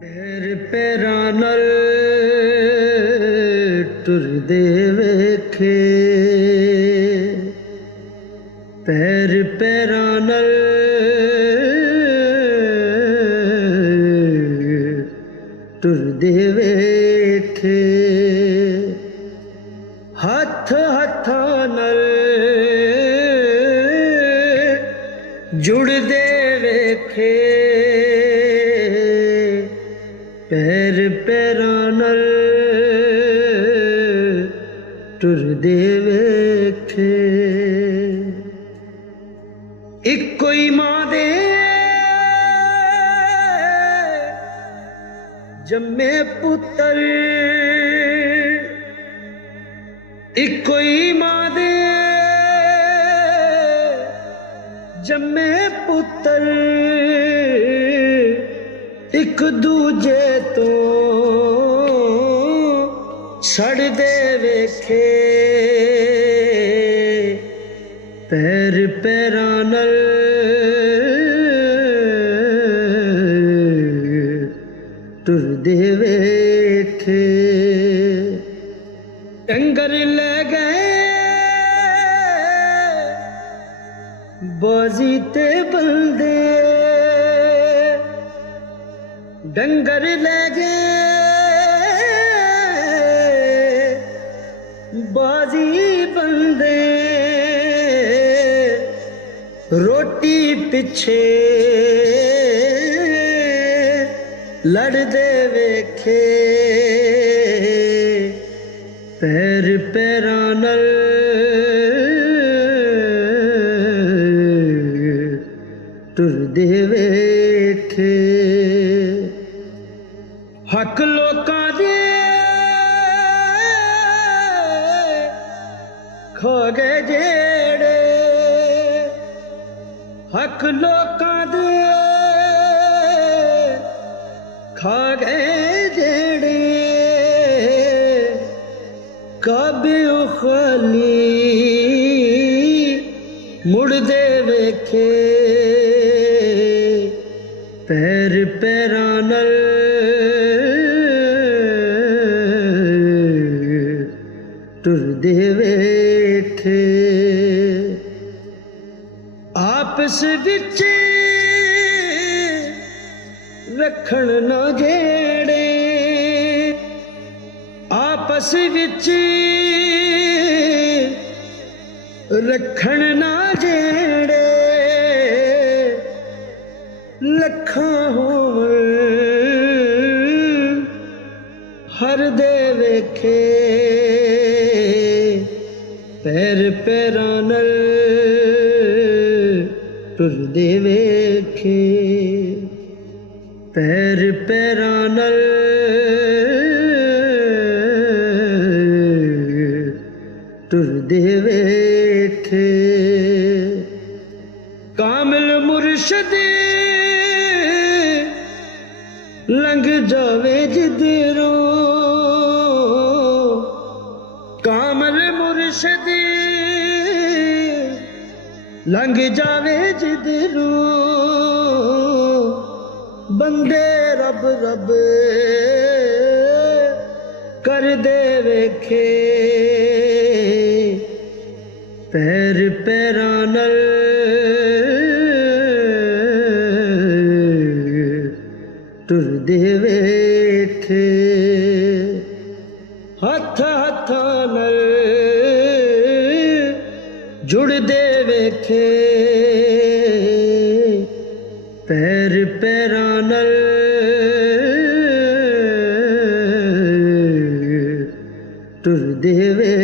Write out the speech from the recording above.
पैर पैरां नाल टुरदे वेखे, पैर पैरां नाल टुरदे वेखे, हथ हथां नाल जुड़दे वेखे, पैर पैरां नाल टुरदे वेखे। इक्को ही मां दे जम्मे पुत्तर, इक्को ही मां दे जम्मे पुत्तर, एक दूजे तो छड़ दे वेखे, पैर पैरां नाल टुरदे वेखे। डंगर ले गए बाजी ते बंदे, डंगर ले गए बाजी बंदे, रोटी पिछे लड़दे वेखे, पैर पैरां नाल टुरदे वेखे। हक लोकां दे खा गए जेड़े, हक लोकां दे खा गए जेड़े, काबे खाली मुड़दे वेखे, पैर पैरां नाल टुरदे वेखे। आपस विच रखण ना जेड़े, आपस विच रखण ना जेड़े, लखां होवण हर दे वेखे, पैर पैरां नाल टुरदे वेखे, पैर पैरां नाल टुरदे वेखे। कामिल मुर्शद लंघ जावे जिधरों, कामिल मुर्शद लंघ जावे जिधरों, बंदे रब रब कर दे वेखे, पैर पैरां नाल टुरदे वेखे। हथ हथां नाल जुड़दे वेखे, पैर पैरां नाल टुरदे वेखे।